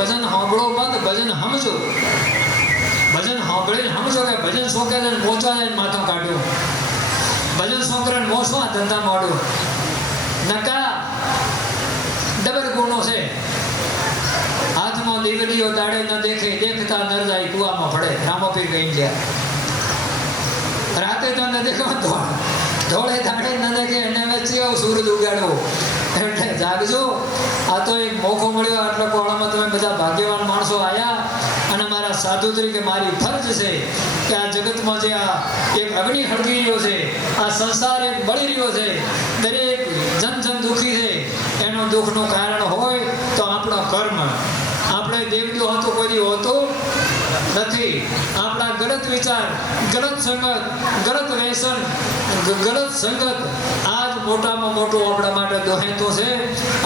ભજન સાંભળો બંધ, ભજન સમજો. ભજન સાંભળીને સમજો કે ભજન શોકે મોચા જાય માથું કાઢ્યું, ભજન શોકરે મોસવા ધંધા માંડ્યું. નકા ડબલ ગુનો છે. હાથમાં દીવડીઓ દાડે ન દેખે, દેખતા નર જાય કુવામાં પડે. રામપીર કહી ગયા રાતે તો ન દેખો ધોળે દાડે ન દેખે એને વચ્ચે સૂરજ ઉગાડવો. એટલે જાગજો. આ તો એક મોકો મળ્યો. આટલા કોળામાં તમે બધા ભાગ્યવાન માણસો આવ્યા અને મારા સાધુ તરીકે મારી ફરજ છે કે આ જગતમાં જે આ એક અગ્નિ હળગી રહ્યો છે, આ સંસાર એક બળી રહ્યો છે, દરેક જન દુઃખી છે. એનું દુઃખનું કારણ હોય તો આપણો કર્મ. આપણે દેવજો હતો કોઈ હોતો નથી. આપણા ગલત વિચાર, ગલત સંગત, ગલત વ્યસન, ગલત સંગત આ જ મોટામાં મોટું આપણા માટે દોહેતો છે.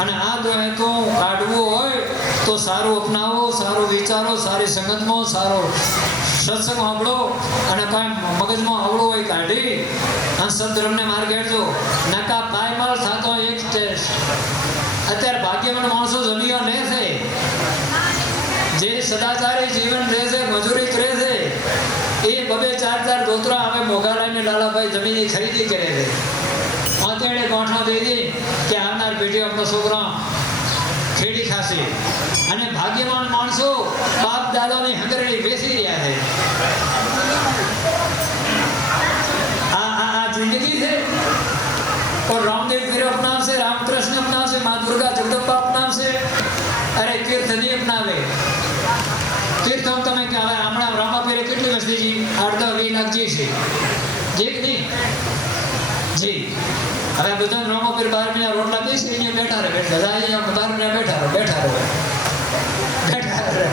અને આ દોહેતો કાઢવું હોય તો સારું અપનાવો, સારું વિચારો, સારી સંગતમાં સારો સત્સંગ સાંભળો અને કાંઈ મગજમાં આવડો હોય કાઢી અને સદધર્મને માર્ગે હેડજો. નકા પાયમાલ થતો એક ટેસ્ટ. અત્યારે ભાગ્યવાન માણસો દુનિયા લે છે, જે સદાચારી જીવન રહે છે, મજૂરી કરે છે, એ બબે ચાર દોતરા હવે મોઘાલાઈને લાલાભાઈ જમીન ખરીદી કરે છે. અત્યારે ગોઠા દઈ દે કે આવનાર પેઢી આપણો છોકરા ખેડી ખાશે. અને ભાગ્યવાન માણસો બાપ દાદાની હંગરડી બેસી રહ્યા છે. આ જિંદગી છે. और रामदेव फिर अपनावશે, रामकृष्ण अपनावશે, माँ दुर्गा जगदम्बा अपनावશે. अरे तीर्थ नहीं अपनावे. तीर्थम તમે કે હવે હમણાં રામાપીરે કેટલી વસ્તીજી 8-10 લાખ જી છે જી કે નહીં જી. હવે બધા રામાપીર 12 મહિના રોટલા બેસી અહીંયા બેઠા રહે, અહીંયા 12 મહિના બેઠા રહે.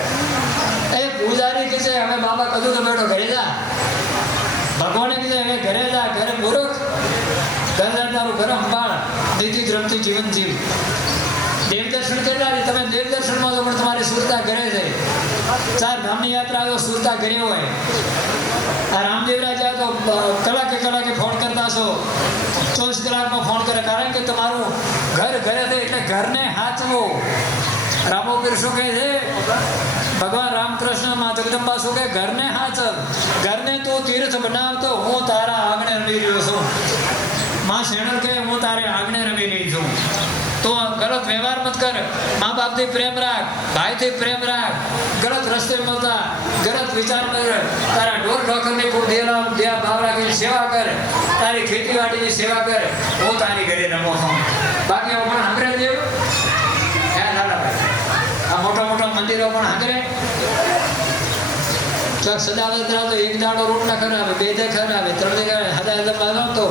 એ પૂજારી કે છે હવે બાબા કદું તો બેઠો ઘરે જા. ભગવાને કીધું હવે ઘરે જા, ઘરે મૂર્ખ તારું ઘર સંભાળ, નીતિ ધર્મથી જીવન જીવ. દેવદર્શન કેટલા તમે દેવદર્શનમાં તો પણ તમારી સુરતા ઘરે છે. 4 ધામની યાત્રા તો સુરતા ઘરે હોય. આ રામદેવરા જાય તો કલાકે ફોન કરતા છો, 24 કલાકમાં ફોન કરે. કારણ કે તમારું ઘર ઘરે છે એટલે ઘરને હાચવો. રામોપીર શું કહે છે? ભગવાન રામકૃષ્ણ માં જગદંબા શું કહે? ઘરને હાચવ. ઘરને તું તીર્થ બનાવતો, હું તારા આંગણે રમી રહ્યો છું. માં શેણર કહે હું તારે આંગણે રમી રહી છું. તો ગલત વ્યવહાર મત કર. મા બાપથી પ્રેમ રાખ, ભાઈથી પ્રેમ રાખ. ગલત રસ્તે મળતા ગલત વિચાર કર. તારા ઢોર ઢોકરની ખૂબ દેહ ભાવ રાખીને સેવા કર. તારી ખેતીવાડીની સેવા કર. હું તારી ઘરે રમો છું. બાકી પણ હંગરે દેવ આ મોટા મોટા મંદિરો પણ હંગરે. સદાવતરા તો એક દાડો રોટલા ખરાવે, 2 દે ખરાવે, 3 દે ખરાવે, હજાર બાંધો તો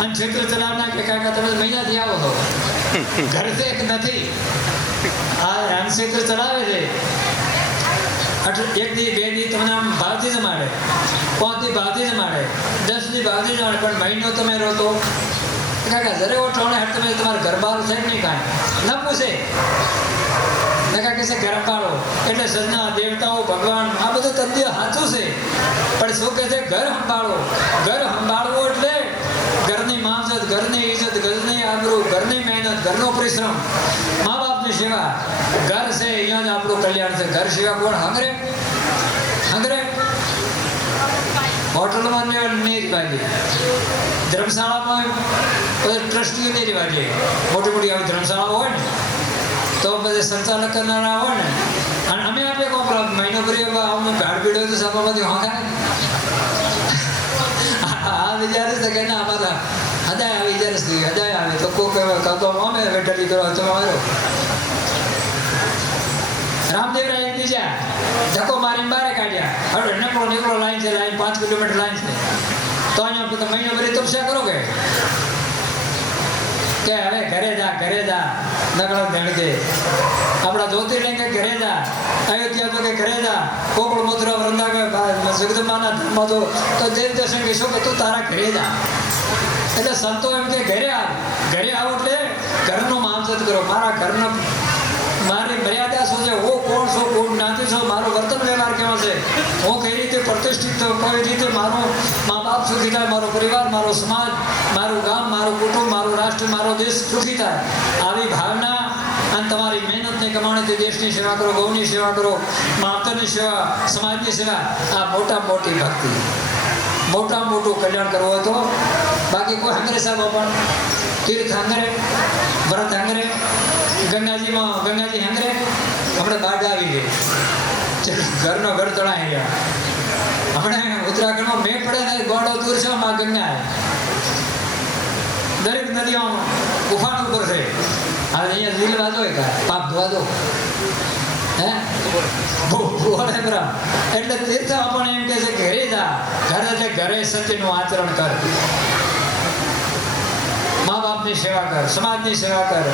અને ક્ષેત્ર ચલાવના કે કાકા તમે મહિનાથી આવો છો ઘર છે કે નથી. આ રામક્ષેત્ર ચલાવે છે. 1 દી 2 દી તમને આમ ભાવથી જમાડે, 5 દી ભાવથી જમાડે, 10 દી ભાવથી જમાડે. પણ મહિનો તમે રહો તો કાકા જરે ઓઠવાણે હાથ તમે તમારે ઘર બહાર છે નહીં કાંઈ ન પૂછે. નકા કહે છે ઘર સંભાળો એટલે સજ્ઞા દેવતાઓ ભગવાન આ બધું તથ્ય સાચું છે. પણ શું કહે છે? ઘર સંભાળો. ઘર સંભાળવું એટલે ઘરની માવજત, ઘરની ઇજ્જત, ઘરની આબરૂ, ઘરની મહેનત, ઘરનો પરિશ્રમ, મા બાપની સેવા. ઘર છે અહીંયા જ આપણું કલ્યાણ છે. ઘર સેવા કોણ હંગરે? હોટલમાં નહીં રિવાજે, ધર્મશાળામાં ટ્રસ્ટીઓ નહીં રિવાજે. મોટી મોટી આવી ધર્મશાળાઓ હોય ને તો બધે સંચાલક કરનારા હોય ને. અને અમે આપણે કોઈ મહિનો ભરી અમને ગાઢ પીડ્યો તો સભામાંથી હોંખાય. આ વિચારે છે કે ના અમારા હદાય આવે વિચારે છે હદાય આવે તો કોઈ અમે વેઠાલી કરવા તમારો રામદેવરા એક બીજા ધક્કો મારીને બહાર કાઢ્યા. હવે નીકળો લાઈન છે, લાઈન 5 કિલોમીટર લાઈન છે. તો અહીંયા તમે મહિનો ભરી તપસ્યા કરો કે હવે ઘરે જા નકળો ધણકે. આપણા જ્યોતિર્લિંગ કે ઘરે જા, અયોધ્યા તો કે ઘરે જા, કોકળ મથુરા વૃંદાવન જગદંબાના ધામમાં તો દેવ દર્શન કહીશું કે તું તારા ઘરે જા. એટલે સંતો એમ કે ઘરે આવો એટલે ઘરનો માવજત કરો. મારા ઘરનો મારી મર્યાદા શું છે? હું કોણ છું, કોણ જ્ઞાતિ છું, મારો વર્તન વ્યવહાર કેવો છે, હું કઈ રીતે પ્રતિષ્ઠિત થયો, કઈ રીતે મારું મા બાપ સુખી થાય, મારો પરિવાર, મારો સમાજ, મારું ગામ, મારું કુટુંબ, મારું રાષ્ટ્ર, મારો દેશ સુખી થાય. આવી ભાવના અને અને તમારી મહેનતની કમાણીથી દેશની સેવા કરો, ગૌની સેવા કરો, માતાની સેવા, સમાજની સેવા, આ મોટી ભક્તિ. મોટું કલ્યાણ કરવું હતો. બાકી કોઈ હંગરે સાહેબ પણ તીર્થ હંગરે, વ્રત હંગરે, ગંગાજી હંગરે. આપણે બાઢ આવી ગઈ, ઘરનો ઘર તણાઈ ગયા. હમણાં ઉત્તરાખંડમાં મેં પડે ને ગોળો દૂર છે, માં ગંગા દરેક નદીઓ ઉફાણ ઉપર છે. હવે અહીંયા દિલ વાંધો હોય પાપ ધોવા દો હે એટલે તીર્થ આપણને એમ કહે છે ઘરે જા. ઘર એટલે ઘરે સત્યનું આચરણ કર, મા બાપની સેવા કર, સમાજની સેવા કર.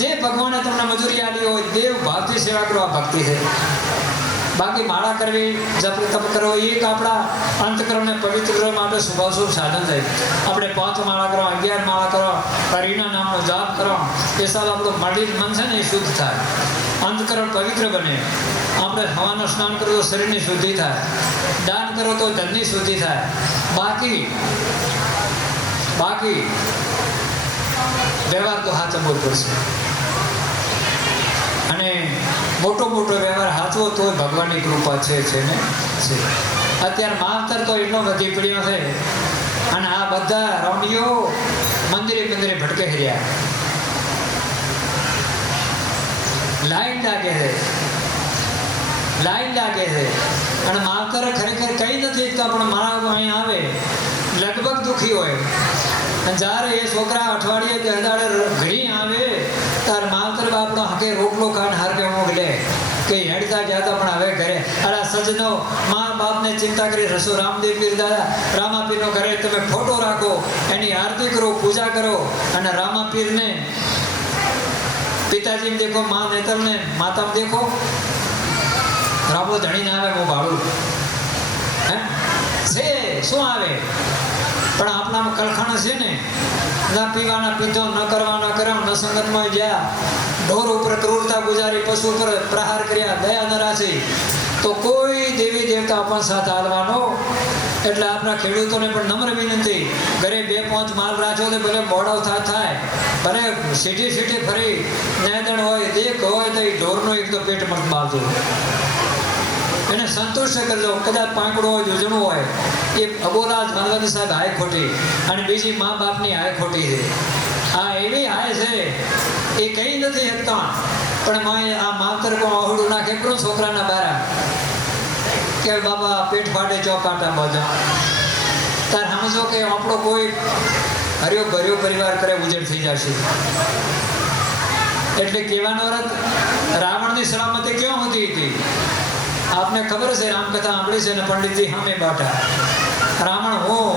જે ભગવાને તમને મજૂરી આપી હોય દેવ ભાવથી સેવા કરો, આ ભક્તિ છે. બાકી માળા કરવી, જપ તપ કરવો એ એક આપણા અંતકરણને પવિત્ર કરવા માટે શુભાશુભ સાધન થાય. આપણે 5 માળા કરો, 11 માળા કરો, હરિના નામનો જાપ કરો, એ સાલ આપણું મન છે ને એ શુદ્ધ થાય, અંતકરણ પવિત્ર બને. આપણે હવાનું સ્નાન કરો તો શરીરની શુદ્ધિ થાય, દાન કરો તો ધનની શુદ્ધિ થાય. બાકી વ્યવહાર તો હાચવવો જ પડશે. અને મોટો વ્યવહાર હાચવો તો ભગવાનની કૃપા છે ને છે. અત્યારે માવતર તો એટલો વધી પડ્યો છે, અને આ બધા રમણીઓ મંદિરે ભટકે રહ્યા, લાઈન લાગે છે. અને માવતર ખરેખર કઈ નથી તો પણ મારા અહીંયા આવે લગભગ દુઃખી હોય. જ્યારે એ છોકરા અઠવાડિયે કે હજારે ઘી આવે તાર માવતર બાપનો હકે રોટલો ખાને હારકે મોકલે કે હેડતા જતા પણ હવે ઘરે અરે સજનો મા બાપને ચિંતા કરી રસો રામદેવ પીર દાદા રામાપીરનો ઘરે તમે ફોટો રાખો, એની આરતી કરો, પૂજા કરો. અને રામાપીરને પિતાજી દેખો, મા નેતરને માતામ દેખો. રામો ધણીને આવે હું ભાડું હે છે શું આવે, પણ આપણામાં કલખાણ છે ને, ના પીવાના પીધો, ન કરવાના કર્યો, ન સંગતમાં ગયા, ઢોર ઉપર ક્રૂરતા ગુજારી, પશુ ઉપર પ્રહાર કર્યા, દયા ન રાખી, તો કોઈ દેવી દેવતા પણ સાથ હાલવાનો. એટલે આપણા ખેડૂતોને પણ નમ્ર વિનંતી, ઘરે 2-5 માલ રાખો તો ભલે મોડાવ થાય, ભલે સીટી ફરી નેદણ હોય, દેખ હોય તો એ ઢોરનો એક તો પેટ મત બાંધો, એને સંતુષ્ટ કરજો. કદાચ પાંકડો હોય, યોજણું હોય, એ અબોલા ભગવાન સાહેબ હાય ખોટી, અને બીજી મા બાપની હાય ખોટી છે. આ એવી હાય છે એ કઈ નથી શકતા, પણ માએ આ માવતર પણ અહુડું નાખે કરો છોકરાના બારા કે બાબા પેટ ફાટે ચોપાટા બધા. તાર સમજો કે આપણો કોઈ હર્યો ભર્યો પરિવાર કરે ઉજળ થઈ જશે. એટલે કહેવાનો અર્થ રાવણની સલામતી ક્યાં હોતી હતી આપને ખબર છે, રામકથા સાંભળી છે ને પંડિતજી સામે બાટા. રાવણ હું